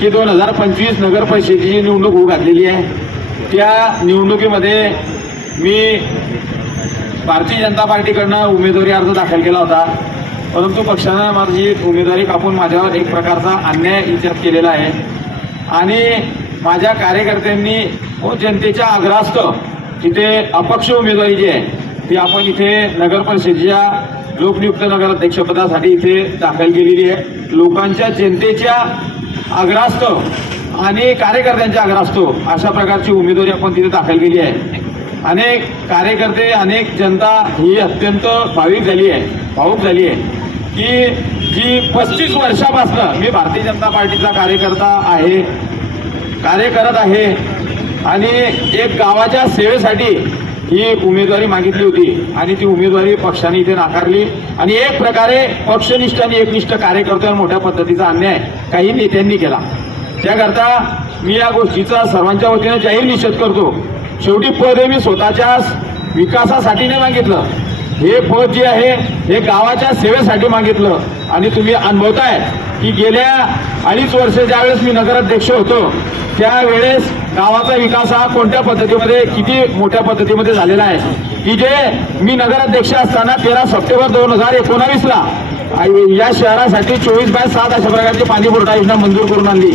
की दोन हजार पंचवीस नगर परिषदेची निवडणूक होऊ घातलेली आहे त्या निवडणुकीमध्ये मी भारतीय जनता पार्टीकडनं उमेदवारी अर्ज दाखल केला होता. परंतु पक्षानं माझी उमेदवारी कापून माझ्यावर एक प्रकारचा अन्याय इच्छित केलेला आहे. आणि माझ्या कार्यकर्त्यांनी व जनतेच्या आग्रहास्तव इथे अपक्ष उमेदवारी जी आहे ती आपण इथे नगर परिषदेच्या लोकनियुक्त नगराध्यक्षपदासाठी इथे दाखल केलेली आहे. लोकांच्या जनतेच्या आग्रहास्तव आणि कार्यकर्त्यांच्या अग्रस्त अशा प्रकारची उमेदवारी आपण तिथे दाखल केली आहे. अनेक कार्यकर्ते अनेक जनता ही अत्यंत भाविक झाली आहे भाऊक झाली आहे की जी पस्तीस वर्षापासनं मी भारतीय जनता पार्टीचा कार्यकर्ता आहे कार्य करत आहे आणि एक गावाच्या सेवेसाठी ही उमेदवारी मागितली होती आणि ती उमेदवारी पक्षाने इथे नाकारली. आणि एक प्रकारे पक्षनिष्ठ आणि एकनिष्ठ कार्यकर्त्यांवर मोठ्या पद्धतीचा अन्याय काही नेत्यांनी केला. त्याकरता मी या गोष्टीचा सर्वांच्या वतीने जाहीर निषेध करतो. शेवटी पद हे मी स्वतःच्या विकासासाठी नाही मागितलं. हे पद जे आहे हे गावाच्या सेवेसाठी मागितलं. आणि तुम्ही अनुभवताय की गेल्या अडीच वर्ष ज्यावेळेस मी नगराध्यक्ष होतो त्यावेळेस गावाचा विकास हा कोणत्या पद्धतीमध्ये किती मोठ्या पद्धतीमध्ये झालेला आहे? की जे मी नगराध्यक्ष असताना तेरा सप्टेंबर दोन हजार एकोणावीसला या शहरासाठी चोवीस बाय सात अशा प्रकारची पाणी पुरवठा योजना मंजूर करून आणली.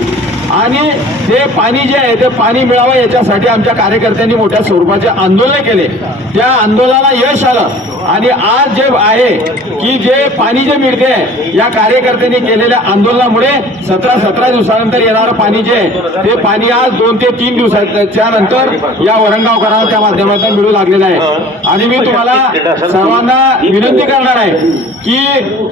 आणि ते पाणी जे आहे ते पाणी मिळावं याच्यासाठी आमच्या कार्यकर्त्यांनी मोठ्या स्वरूपाचे आंदोलन केले. त्या आंदोलनाला यश आलं. आणि आज जे आहे की जे पाणी जे मिळते या कार्यकर्त्यांनी केलेल्या आंदोलनामुळे सतरा सतरा दिवसानंतर येणारं पाणी जे आहे ते पाणी आज दोन ते तीन दिवसाच्या नंतर या वरणगावकरांना त्या माध्यमातून मिळू लागलेलं आहे. आणि मी तुम्हाला सर्वांना विनंती करणार आहे की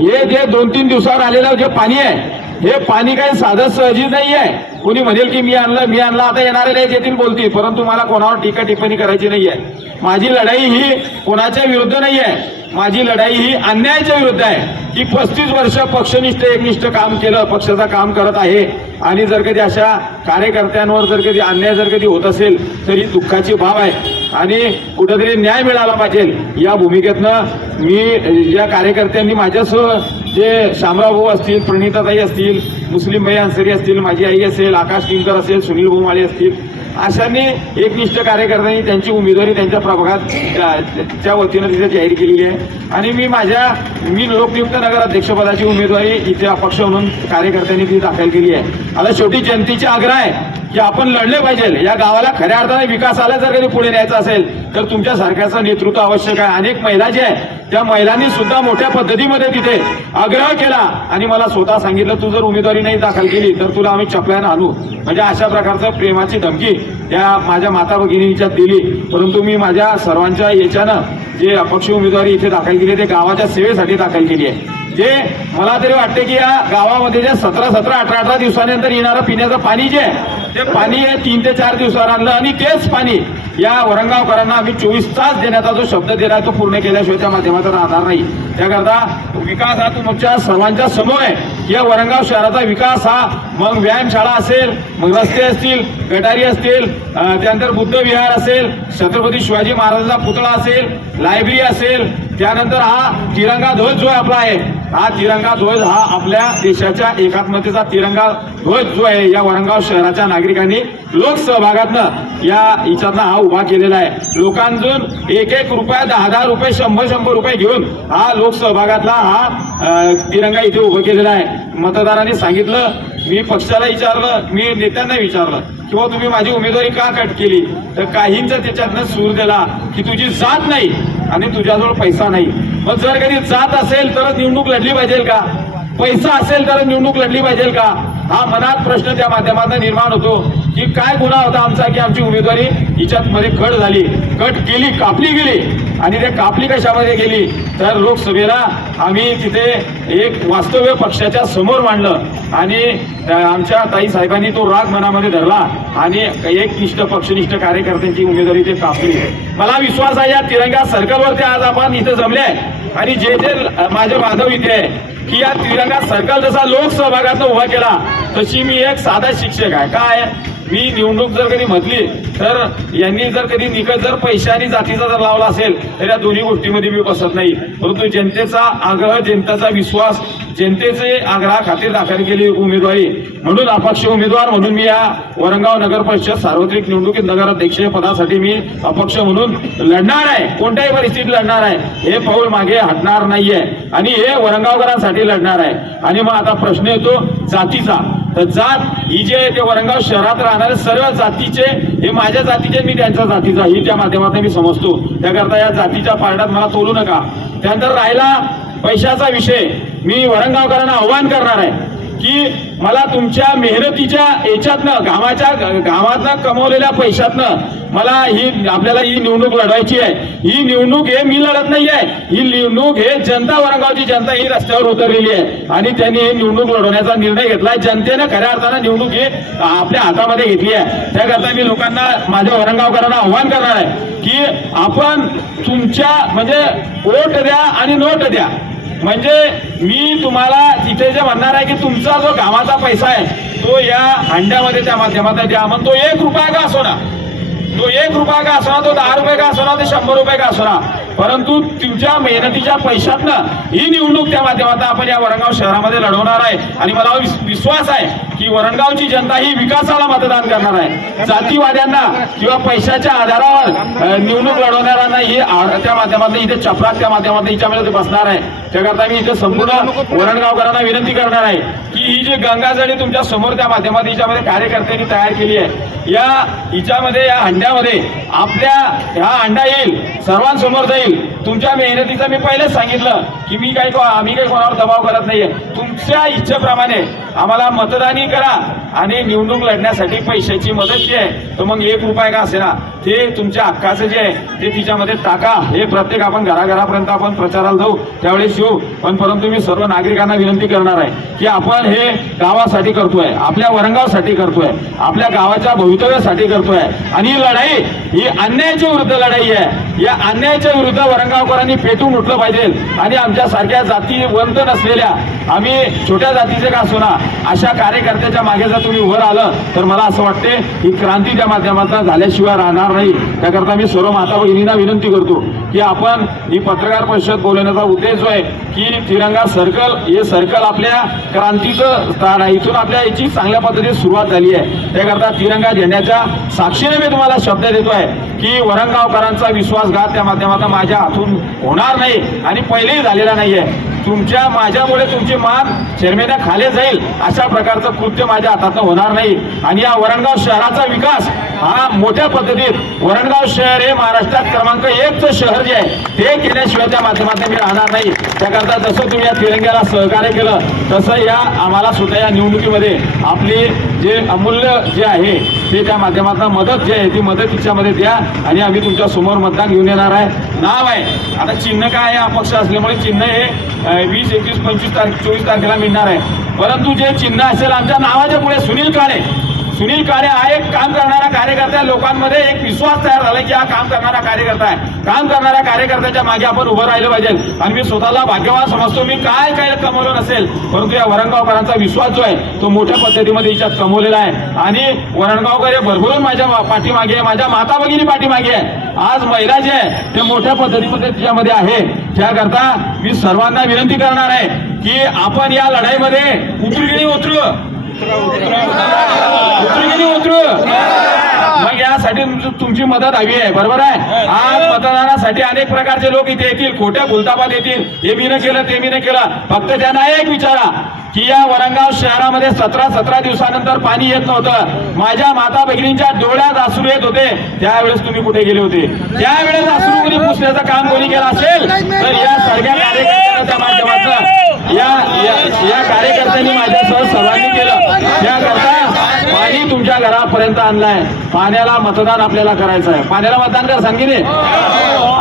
हे जे दोन तीन दिवसावर आलेलं जे पाणी आहे हे पाणी काही साधं सहजी नाही आहे. कोणी म्हणेल की मी आणलं मी आणलं आता येणारे नाही येतील बोलतील परंतु मला कोणावर टीका टिप्पणी करायची नाही आहे माझी लढाई ही कोणाच्या विरुद्ध नाही आहे माझी लढाई ही अन्यायाच्या विरुद्ध आहे. की पस्तीस वर्ष पक्षनिष्ठ एकनिष्ठ काम केलं पक्षाचं काम करत आहे. आणि जर कधी अशा कार्यकर्त्यांवर जर कधी अन्याय जर कधी होत असेल तर ही दुःखाची बाब आहे. आणि कुठेतरी न्याय मिळाला पाहिजे. या भूमिकेतनं मी या कार्यकर्त्यांनी माझ्यासह जे शामराव भाऊ असतील प्रणिताताई असतील मुस्लिम भाई अन्सरी असतील माझी आई असेल आकाश किंकर असेल सुनील भोमाळे असतील अशांनी एकनिष्ठ कार्यकर्त्यांनी त्यांची उमेदवारी त्यांच्या प्रभागात त्या- वतीनं तिथे जाहीर केलेली आहे. आणि मी माझ्या मी लोकनियुक्त नगराध्यक्षपदाची उमेदवारी इथे अपक्ष म्हणून कार्यकर्त्यांनी ती दाखल केली आहे. आता शेवटी जनतेची आग्रह आहे की आपण लढले पाहिजे. या गावाला खऱ्या अर्थाने विकासाला जर कधी पुढे न्यायचं असेल तर तुमच्यासारख्याचं नेतृत्व आवश्यक आहे. अनेक महिला जे आहे त्या महिलांनी सुद्धा मोठ्या पद्धतीमध्ये तिथे आग्रह केला आणि मला स्वतः सांगितलं तू जर उमेदवारी नाही दाखल केली तर तुला आम्ही चपल्यानं आणू. म्हणजे अशा प्रकारचं प्रेमाची धमकी त्या माझ्या माता भगिनीच्या दिली. परंतु मी माझ्या सर्वांच्या याच्यानं जे अपक्ष उमेदवारी इथे दाखल केली ते गावाच्या सेवेसाठी दाखल केली आहे. जे मला तरी वाटते की या गावामध्ये जे सतरा सतरा अठरा अठरा दिवसानंतर येणारं पिण्याचं पाणी जे आहे ते पाणी हे तीन ते चार दिवसावर आणलं आणि तेच पाणी या वरंगावकरांना आम्ही चोवीस तास देण्याचा जो शब्द दिला तो पूर्ण केल्याशिवाय त्या माध्यमातून राहणार नाही. त्याकरता विकास हा तुमच्या सर्वांच्या समोर आहे. या वरंगाव शहराचा विकास हा मग व्यायामशाळा असेल मग रस्ते असतील गटारी असतील त्यानंतर बुद्ध विहार असेल छत्रपती शिवाजी महाराजांचा पुतळा असेल लायब्ररी असेल त्यानंतर हा तिरंगा ध्वज जो आपला आहे हा तिरंगा ध्वज हा आपल्या देशाच्या एकात्मतेचा तिरंगा ध्वज जो आहे या वरंगाव शहराच्या नागरिकांनी लोकसहभागातनं या हिच्यातनं हा उभा केलेला आहे. लोकांतून एक एक रुपया दहा दहा रुपये शंभर शंभर रुपये घेऊन हा लोकसहभागातला हा तिरंगा इथे उभं केलेला आहे. मतदारांनी सांगितलं मी पक्षाला विचारलं मी नेत्यांना विचारलं किंवा तुम्ही माझी उमेदवारी का कट केली? तर काहींचा त्याच्यातनं सूर दिला की तुझी जात नाही आणि तुझ्याजवळ पैसा नाही. मग जर कधी जात असेल तर निवडणूक लढली पाहिजे का? पैसा असेल तर निवडणूक लढली पाहिजे का? हा मनात प्रश्न त्या माध्यमातून निर्माण होतो की काय गुन्हा होता आमचा की आमची उमेदवारी हिच्यात मध्ये कट झाली कट केली कापली गेली आणि ते कापली कशामध्ये गेली? तर लोकसभेला आम्ही तिथे एक वास्तव्य पक्षाच्या समोर मांडलं आणि आमच्या ताई साहेबांनी तो राग मनामध्ये धरला आणि एक निष्ठ पक्षनिष्ठ कार्यकर्त्यांची उमेदवारी ते कापली. मला विश्वास आहे या तिरंगा सर्कलवरती आज आपण इथे जमले आहे आणि जे जे माझे बांधव इथे आहे की या तिरंगा सर्कल जसा लोकसहभागातनं उभा केला तशी मी एक साधा शिक्षक आहे. काय? मी निवडणूक जर कधी म्हटली तर यांनी जर कधी निकष जर पैशा आणि जातीचा जर लावला असेल तर या दोन्ही गोष्टीमध्ये मी बसत नाही. परंतु जनतेचा आग्रह जनतेचा विश्वास जनतेचे आग्रहा खातीर दाखल केली उमेदवारी. म्हणून अपक्ष उमेदवार म्हणून मी या वरंगाव नगर परिषद सार्वत्रिक निवडणुकीत नगराध्यक्ष पदासाठी मी अपक्ष म्हणून लढणार आहे. कोणत्याही परिस्थितीत लढणार आहे. हे पाऊल मागे हटणार नाहीये. आणि हे वरंगावकरांसाठी लढणार आहे. आणि मग आता प्रश्न येतो जातीचा. तर जात ही जे आहे ते वरंगाव शहरात राहणारे सर्व जातीचे हे माझ्या जातीचे मी त्यांच्या जातीचा ही त्या माध्यमातून मी समजतो. त्याकरता या जातीच्या पारड्यात मला तोलू नका. त्यानंतर राहिला पैशाचा विषय. मी वरंगावकरांना आव्हान करणार आहे की मला तुमच्या मेहनतीच्या याच्यातनं गावाच्या गावातनं कमवलेल्या पैशातनं मला ही आपल्याला ही निवडणूक लढवायची आहे. ही निवडणूक हे मी लढत नाही आहे ही निवडणूक हे जनता वरंगावची जनता ही रस्त्यावर उतरलेली आहे. आणि त्यांनी ही निवडणूक लढवण्याचा निर्णय घेतलाय जनतेनं खऱ्या अर्थानं निवडणूक ही आपल्या हातामध्ये घेतली आहे. त्याकरता मी लोकांना माझ्या वरंगावकरांना आव्हान करणार आहे की आपण तुमच्या म्हणजे वोट द्या आणि नोट द्या. म्हणजे मी तुम्हाला इथे जे म्हणणार आहे की तुमचा जो गावाचा पैसा आहे तो या हंड्यामध्ये त्या माध्यमात द्या मग तो एक रुपया का असो ना? तो एक रुपया का असो ना तो दहा रुपये का असणार ना ते शंभर रुपये का असणार ना. परंतु तुमच्या मेहनतीच्या पैशातनं ही निवडणूक त्या माध्यमातून आपण या वडगाव शहरामध्ये लढवणार आहे. आणि मला विश्वास आहे की वरणगावची जनता ही विकासाला मतदान करणार आहे. जातीवाद्यांना किंवा पैशाच्या आधारावर निवडणूक लढवणाऱ्यांना ही त्या माध्यमातून इथे चपराक त्या माध्यमातून हिच्यामध्ये बसणार आहे. त्याकरता मी इथे संपूर्ण वरणगावकरांना विनंती करणार आहे की ही जी गंगाजळी तुमच्यासमोर त्या माध्यमातून हिच्यामध्ये कार्यकर्त्यांनी तयार केली आहे या हिच्यामध्ये या हंड्यामध्ये आपल्या ह्या अंडा येईल सर्वांसमोर जाईल. तुमच्या मेहनतीचं मी पहिलेच सांगितलं. की मी काही आम्ही काही कोणावर दबाव करत नाहीये. तुमच्या इच्छेप्रमाणे आम्हाला मतदानी करा आणि निवडणूक लढण्यासाठी पैशाची मदत जी आहे तर मग एक रुपये का असेना. ते तुमच्या हक्काचं जे आहे ते तिच्यामध्ये टाका. हे प्रत्येक आपण घराघरापर्यंत आपण प्रचाराला जाऊ त्यावेळेस येऊ. पण परंतु मी सर्व नागरिकांना विनंती करणार आहे की आपण हे गावासाठी करतोय आपल्या वरंगावसाठी करतोय आपल्या गावाच्या भवितव्यासाठी करतोय. आणि ही लढाई ही अन्यायाच्या विरुद्ध लढाई आहे. या अन्यायाच्या विरुद्ध वरंगावकरांनी पेटून उठलं पाहिजे. आणि आमच्या सारख्या जातीवंत नसलेल्या आम्ही छोट्या जातीचे का असो ना अशा कार्यकर्त्याच्या मागे जर तुम्ही वर आलं तर मला असं वाटते ही क्रांती त्या माध्यमातून झाल्याशिवाय राहणार नाही. त्याकरता मी सर्व माता भगिनींना विनंती करतो की आपण ही पत्रकार परिषद बोलवण्याचा उद्देश जो आहे की तिरंगा सर्कल हे सर्कल आपल्या क्रांतीचं स्थान आहे. इथून आपल्या याची चांगल्या पद्धतीने सुरुवात झाली आहे. त्याकरता तिरंगा झेंड्याच्या साक्षीने मी तुम्हाला शब्द देतो आहे की वरंगावकरांचा विश्वासघात त्या माध्यमातून माझ्या हातून होणार नाही. आणि पहिलेही झाले झालेला नाहीये. तुमच्या माझ्यामुळे तुमची मान चेरमेन्या खाली जाईल अशा प्रकारचं कृत्य माझ्या हातातनं होणार नाही. आणि या वरणगाव शहराचा विकास हा मोठ्या पद्धतीत वरणगाव शहर हे महाराष्ट्रात क्रमांक एकचं शहर जे आहे ते केल्याशिवाय त्या माध्यमातून मी राहणार नाही. त्याकरता जसं तुम्ही या तिरंग्याला सहकार्य केलं तसं या आम्हाला सुद्धा या निवडणुकीमध्ये आपली जे अमूल्य जे आहे ते त्या माध्यमातून मदत जी आहे ती मदत तिच्यामध्ये द्या आणि आम्ही तुमच्यासमोर मतदान घेऊन येणार आहे. नाव आहे. आता चिन्ह काय आहे? अपक्ष असल्यामुळे चिन्ह हे वीस एकवीस पंचवीस तारीख चोवीस तारखेला मिळणार आहे. परंतु जे चिन्ह असेल आमच्या नावाच्या पुढे सुनील काळे. सुनील काळे हा एक काम करणारा कार्यकर्ता लोकांमध्ये एक विश्वास तयार झाला की हा काम करणारा कार्यकर्ता आहे. काम करणाऱ्या कार्यकर्त्याच्या मागे आपण उभं राहिलं पाहिजे. आणि मी स्वतःला भाग्यवान समजतो. मी काय काय कमवलं नसेल परंतु या वरणगावकरांचा विश्वास जो आहे तो मोठ्या पद्धतीमध्ये हिच्यात कमवलेला आहे. आणि वरणगावकर हे भरभरून माझ्या पाठीमागे आहे, माझ्या माता भगिनी पाठीमागे आहे. आज महिला जे आहे ते मोठ्या पद्धतीमध्ये तिच्यामध्ये आहे. त्याकरता मी सर्वांना विनंती करणार आहे की आपण या लढाईमध्ये उतरगिणी की उतरू? उतरू की नाही उतरू? मग यासाठी तुमची- मदत हवी आहे बरोबर आहे? आज मतदानासाठी अनेक प्रकारचे लोक इथे येतील खोट्या गुलताबाद येतील. हे मी न केलं ते मी न केलं. फक्त त्यांना एक विचारा की या वरंगाव शहरामध्ये सतरा सतरा दिवसानंतर पाणी येत नव्हतं. माझ्या माता भगिनींच्या डोळ्यात आसरू येत होते. त्यावेळेस तुम्ही कुठे गेले होते? त्यावेळेस आसरू कोणी पुसण्याचं काम कोणी केलं असेल? तर या सगळ्या कार्यकर्त्यांच्या माध्यमातून या या- या कार्यकर्त्यांनी माझ्यासह सर्वांनी केलं. याकरता पाणी तुमच्या घरापर्यंत आणलाय. पाण्याला मतदान आपल्याला करायचं आहे. पाण्याला मतदान कर सांगितले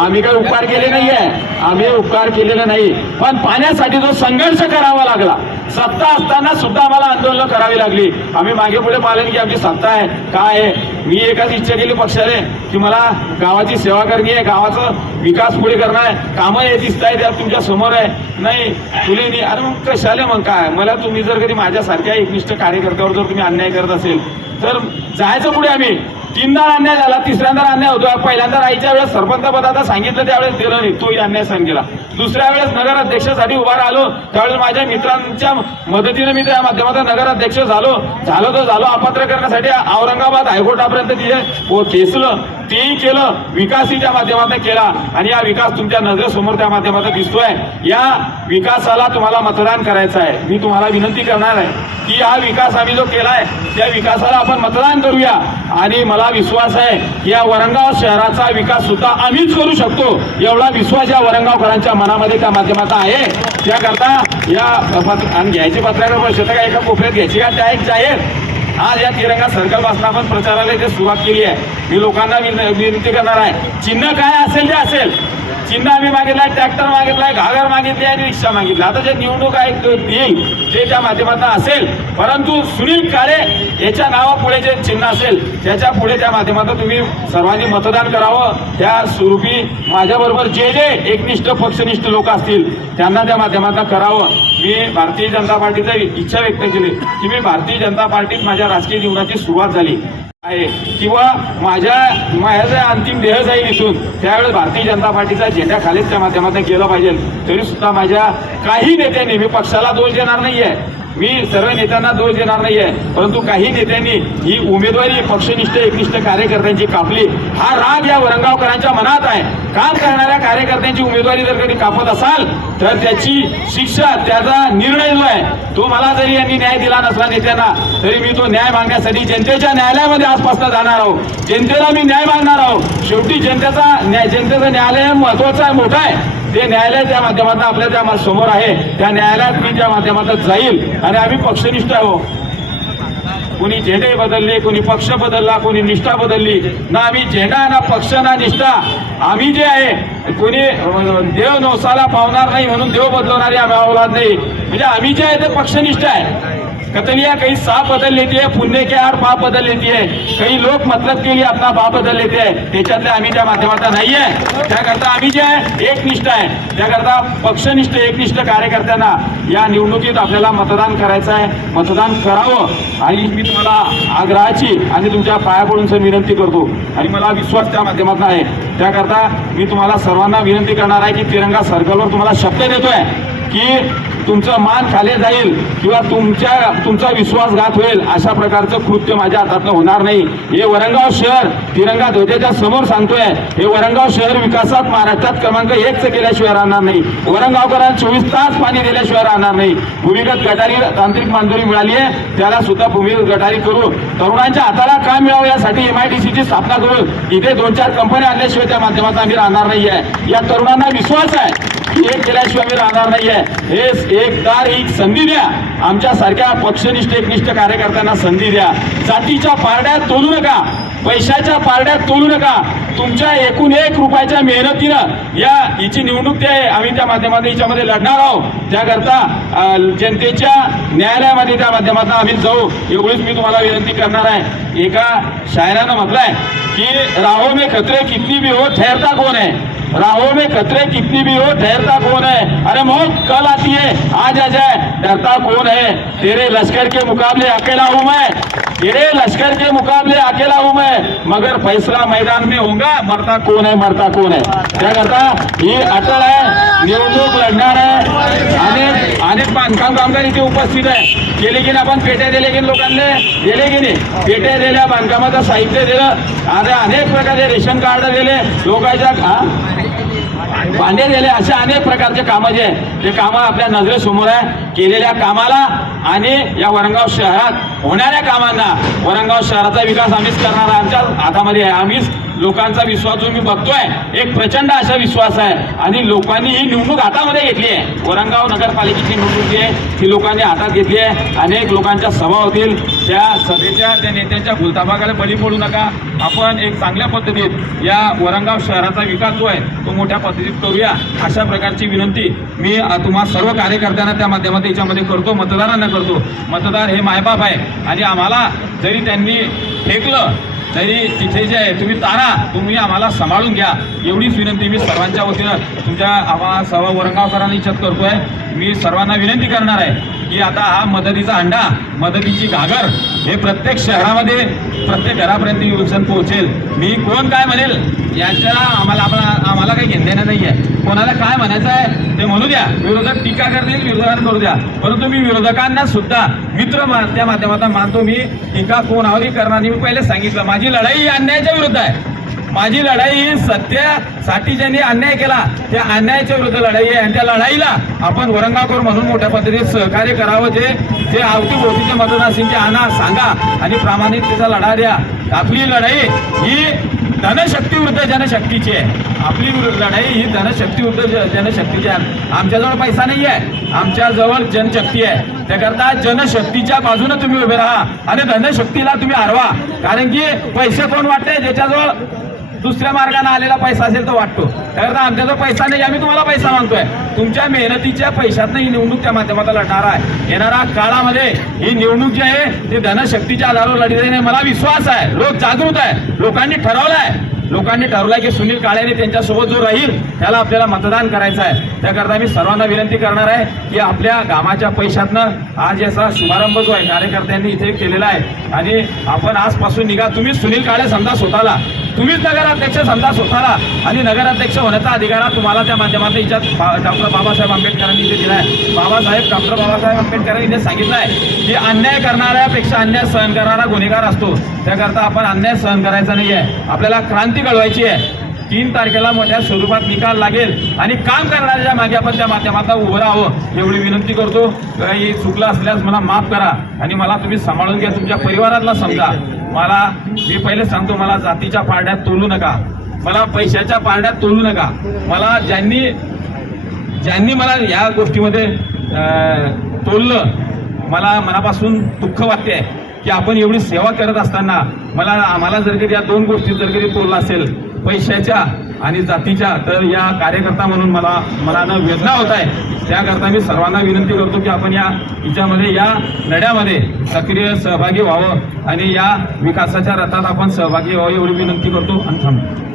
आम्ही काही उपकार केले नाहीये. आम्ही उपकार केलेले नाही. पण पाण्यासाठी जो संघर्ष करावा लागला. सत्ता असताना सुद्धा आम्हाला आंदोलन करावी लागली. आम्ही मागे पुढे पाहिलं की आमची सत्ता आहे. काय आहे? मी एकाच इच्छा केली पक्षाने की मला गावाची सेवा करणी आहे गावाचं विकास पुढे करणार आहे. कामं हे दिसत आहे त्यात तुमच्यासमोर आहे. नाही तुले नाही. अरे मग कशाले मग काय? मला तुम्ही जर कधी माझ्यासारख्या एकनिष्ठ कार्यकर्त्यावर जर तुम्ही अन्याय करत असेल तर जायचं पुढे आम्ही. तीनदा अन्याय झाला तिसऱ्यांदा अन्याय होतो पहिल्यांदा राहायच्या वेळेस सरपंच पदाचा सांगितलं त्यावेळेस दिलं नाही. तोही अन्याय सांगितला केला. दुसऱ्या वेळेस नगराध्यक्षासाठी उभा राहिलो. त्यावेळेस माझ्या मित्रांच्या मदतीने मी त्या माध्यमातून नगराध्यक्ष झालो. झालो तर झालो अपात्र करण्यासाठी औरंगाबाद हायकोर्टापर्यंत तिथे व तेही केलं विकासही त्या माध्यमातून केला. आणि हा विकास तुमच्या नजरेसमोर त्या माध्यमातून दिसतोय. या विकासाला तुम्हाला मतदान करायचं आहे. मी तुम्हाला विनंती करणार आहे की हा विकास आम्ही जो केलाय त्या विकासाला आपण मतदान करूया. आणि मला विश्वास आहे की या वरंगाव शहराचा विकास सुद्धा आम्हीच करू शकतो. एवढा विश्वास या वरंगावकरांच्या मनामध्ये त्या माध्यमाचा आहे? त्याकरता या आणि घ्यायची पत्रकार परिषद काय एका कोपऱ्यात घ्यायची का? त्या एक जाहीर. आज या तिरंगा सर्कलपासून आपण प्रचाराला इथे सुरुवात केली आहे. मी लोकांना विनंती करणार आहे. चिन्ह काय असेल ते असेल. चिन्ह आम्ही मागितलाय ट्रॅक्टर मागितलाय घागर मागितली आणि रिक्षा मागितली. आता जे निवडणूक आहे येईल ते त्या माध्यमातून असेल परंतु सुनील काळे याच्या नावापुढे जे चिन्ह असेल त्याच्या पुढे त्या माध्यमातून तुम्ही सर्वांनी मतदान करावं. त्या स्वरूपी माझ्याबरोबर जे जे एकनिष्ठ पक्षनिष्ठ लोक असतील त्यांना त्या माध्यमातून करावं. मी भारतीय जनता पार्टीचा इच्छा व्यक्त केली की मी भारतीय जनता पार्टीत माझ्या राजकीय जीवनाची सुरुवात झाली. आहे. किंवा माझ्या माझ्या अंतिम देह जाईल इथून. त्यावेळेस भारतीय जनता पार्टीचा झेंडा खालीच त्या माध्यमातून केला पाहिजे. तरी सुद्धा माझ्या काही नेत्यांनी मी पक्षाला दोष देणार नाहीये. मी सर्व नेत्यांना दोष देणार नाहीये परंतु काही नेत्यांनी ही उमेदवारी पक्षनिष्ठ एकनिष्ठ कार्यकर्त्यांची कापली. हा राग या वरंगावकरांच्या मनात आहे. काम करणाऱ्या कार्यकर्त्यांची उमेदवारी जर कधी कापत असाल तर त्याची शिक्षा त्याचा निर्णय जो आहे तो मला जरी यांनी न्याय दिला नसला नेत्यांना तरी मी तो न्याय मागण्यासाठी जनतेच्या न्यायालयामध्ये आजपासून जाणार आहोत. जनतेला मी न्याय मागणार आहोत. शेवटी जनतेचा न्याय जनतेचं न्यायालय महत्वाचं आहे मोठं आहे. ते न्यायालय त्या माध्यमातून आपल्या त्या समोर आहे त्या न्यायालयात मी त्या माध्यमातून जाईल आणि आम्ही पक्षनिष्ठ आहोत कुणी झेंडे बदलले कुणी पक्ष बदलला कोणी निष्ठा बदलली ना आम्ही झेंडा ना पक्ष ना निष्ठा. आम्ही जे आहे कुणी देव नवसाला पावणार नाही म्हणून देव बदलवणारी आम्ही अवलाद नाही. म्हणजे आम्ही जे आहे ते पक्षनिष्ठ आहे. कतलिया काही साफ बदल लेती है पुण्य के आड पाप बदल लेती है। काही लोक मतलब के लिए अपना पाप बदल लेते आहे त्याच्यातल्या आम्ही त्या नाही आहे त्याकरता आम्ही जे आहे एकनिष्ठ आहे त्याकरता पक्षनिष्ठ एकनिष्ठ कार्यकर्त्यांना या निवडणुकीत आपल्याला मतदान करायचं आहे. मतदान करावं. आणि मी तुम्हाला आग्रहाची आणि तुमच्या पायापडून विनंती करतो. आणि मला विश्वास त्या माध्यमातून आहे. त्याकरता मी तुम्हाला सर्वांना विनंती करणार आहे की तिरंगा सर्कलवर तुम्हाला शब्द देतोय की तुमचं मान खाली जाईल किंवा तुमच्या तुमचा विश्वासघात होईल अशा प्रकारचं कृत्य माझ्या हातातनं होणार नाही. हे वरंगाव शहर तिरंगा ध्वजाच्या समोर सांगतोय. हे वरंगाव शहर विकासात महाराष्ट्रात क्रमांक एकच केल्याशिवाय राहणार नाही. वरंगावकरांना चोवीस तास पाणी दिल्याशिवाय राहणार नाही. भूमिगत गटारी तांत्रिक मंजुरी मिळाली आहे. त्याला सुद्धा भूमिगत गटारी करू. तरुणांच्या हाताला काम मिळावं यासाठी एमआयडीसीची स्थापना करू. इथे दोन चार कंपन्या आणल्याशिवाय त्या माध्यमातून आम्ही राहणार नाहीये. या तरुणांना विश्वास आहे. एक केल्याशिवाय मी राहणार नाहीये. हे एकदार एक संधी द्या. आमच्या सारख्या पक्षनिष्ठ एकनिष्ठ कार्यकर्त्यांना संधी द्या. जातीच्या पारड्यात तोडू नका. पैशाच्या पारड्यात तोलू नका. तुमच्या एकूण एक रुपयाच्या मेहनतीनं या हिची निवडणूक ते आहे आम्ही त्या माध्यमातून हिच्यामध्ये लढणार आहोत. त्याकरता जनतेच्या न्यायालयामध्ये त्या माध्यमातून आम्ही जाऊ. एवढीच मी तुम्हाला विनंती करणार आहे. एका शायरानं म्हटलंय की राहो मे खतरे कितनी भी हो ठहरता कोण आहे राहो में खतरे कितनी भी हो ठहरता कौन है? अरे मौत कल आती है आज आ जाए डरता कौन है? तेरे लश्कर के मुकाबले अकेला हूं मैं. ये लश्कर के मुकाबले अकेला हूं मैं मगर फैसला मैदान में होगा मरता कौन है मरता कौन है? त्याकरता ही अटल आहे निवडणूक लढणार आहे अनेक अनेक बांधकाम कामगार इथे उपस्थित आहे गेले की आपण पेट्या दिले की लोकांना? दिले की नाही? पेट्या दिल्या बांधकामाचं साहित्य दिलं. आणि अनेक प्रकारचे रेशन कार्ड दिले. लोकांच्या हा? भांडे दिले असे अनेक प्रकारचे कामं जे आहे ते कामं आपल्या नजरेसमोर आहे. केलेल्या कामाला आणि या वरंगाव शहरात होणाऱ्या कामांना वरंगाव शहराचा विकास आम्हीच करणार आमच्या हातामध्ये आहे. आम्हीच लोकांचा विश्वास जो मी बघतोय एक प्रचंड असा विश्वास आहे. आणि लोकांनी ही निवडणूक हातामध्ये घेतली आहे. वरंगाव नगरपालिकेची निवडणूक जी आहे. ती लोकांनी हातात घेतली आहे. अनेक लोकांच्या सभा होतील. त्या सभेच्या त्या नेत्यांच्या भूलताभागाला बळी पडू नका. आपण एक चांगल्या पद्धतीत या वरंगाव शहराचा विकास जो आहे तो मोठ्या पद्धतीत करूया. अशा प्रकारची विनंती मी तुम्हा सर्व कार्यकर्त्यांना त्या माध्यमातून याच्यामध्ये करतो. मतदारांना करतो. मतदार हे मायबाप आहे. आणि आम्हाला जरी त्यांनी फेकलं तरी तिथे जे आहे तुम्ही तारा तुम्ही आम्हाला सांभाळून घ्या. एवढीच विनंती मी सर्वांच्या वतीनं तुमच्या आम्हा सर्व वरंगावकरांना इच्छित करतोय. मी सर्वांना विनंती करणार आहे. की आता हा मदतीचा अंडा मदतीची घागर हे प्रत्येक शहरामध्ये प्रत्येक घरापर्यंत योजन पोहोचेल. मी कोण काय म्हणेल? याच्या आम्हाला आपला आम्हाला काही घेणं देणं नाही आहे कोणाला काय म्हणायचं आहे ते म्हणू द्या. विरोधक टीका करतील विरोधकांना करू द्या. परंतु मी विरोधकांना सुद्धा मित्र त्या माध्यमातून मानतो मी टीका कोणावरही करणार नाही. मी पहिले सांगितलं माझी लढाई अन्यायाच्या विरुद्ध आहे. माझी लढाई ही सत्यासाठी ज्यांनी अन्याय केला त्या अन्यायाच्या विरुद्ध लढाई आहे. आणि त्या लढाईला आपण वरंगाकोर म्हणून मोठ्या पद्धतीने सहकार्य करावं. जे जे अवतीभोवतीचे मतदारसंघ आणा सांगा. आणि प्रामाणिकतेचा लढा द्या. आपली लढाई ही धनशक्ती विरुद्ध जनशक्तीची आहे. आपली लढाई ही धनशक्ती विरुद्ध जनशक्तीची आहे. आमच्याजवळ पैसा नाही आहे. आमच्याजवळ जनशक्ती आहे. त्याकरता जनशक्तीच्या बाजूने तुम्ही उभे राहा. आणि धनशक्तीला तुम्ही हरवा. कारण की पैसे कोण वाटते ज्याच्याजवळ दुसऱ्या मार्गाने आलेला पैसा असेल तर वाटतो. त्याकरता आमच्या जो पैसा नाही आम्ही तुम्हाला पैसा मागतोय. तुमच्या मेहनतीच्या पैशातनं ही निवडणूक त्या माध्यमातून लढणार आहे. येणाऱ्या काळामध्ये ही निवडणूक जी आहे ती धनशक्तीच्या आधारावर लढली जाईल. मला विश्वास आहे लोक जागृत आहे लोकांनी ठरवलं आहे. लोकांनी ठरवलंय की सुनील काळेने त्यांच्यासोबत जो राहील त्याला आपल्याला मतदान करायचं आहे. त्याकरता मी सर्वांना विनंती करणार आहे की आपल्या कामाच्या पैशातनं आज याचा शुभारंभ जो आहे कार्यकर्त्यांनी इथे केलेला आहे. आणि आपण आजपासून निघा. तुम्ही सुनील काळे समजा स्वतःला तुम्हीच नगराध्यक्ष समजा स्वतःला आणि नगराध्यक्ष होण्याचा अधिकार हा तुम्हाला त्या माध्यमातून याच्यात डॉक्टर बाबासाहेब आंबेडकरांनी इथे आहे बाबासाहेब डॉक्टर बाबासाहेब आंबेडकरांनी इथे आहे की अन्याय करणाऱ्यापेक्षा अन्याय सहन करणारा गुन्हेगार असतो. त्याकरता आपण अन्याय सहन करायचा नाही आहे आपल्याला क्रांती घडवायची आहे. तीन तारखेला मोठ्या स्वरूपात निकाल लागेल आणि काम करणाऱ्या मागे आपण त्या माध्यमातून उभं राहावं. एवढी विनंती करतो. चुकलं असल्यास मला माफ करा आणि मला तुम्ही सांभाळून घ्या. तुमच्या परिवारातला समजा. मला मी पहिले सांगतो मला जातीच्या पारड्यात तोलू नका. मला पैशाच्या पारड्यात तोलू नका. मला ज्यांनी ज्यांनी मला या गोष्टीमध्ये तोललं मला मनापासून दुःख वाटते की आपण एवढी सेवा करत असताना मला आम्हाला जर कधी या दोन गोष्टी जर कधी तोलला असेल पैशाच्या आणि जातीच्या तर या कार्यकर्ता म्हणून मला मनानं वेदना होत आहे. त्याकरता मी सर्वांना विनंती करतो की आपण या हिच्यामध्ये या लढ्यामध्ये सक्रिय सहभागी व्हावं आणि या विकासाच्या रथात आपण सहभागी व्हावं एवढी विनंती करतो आणि थांबतो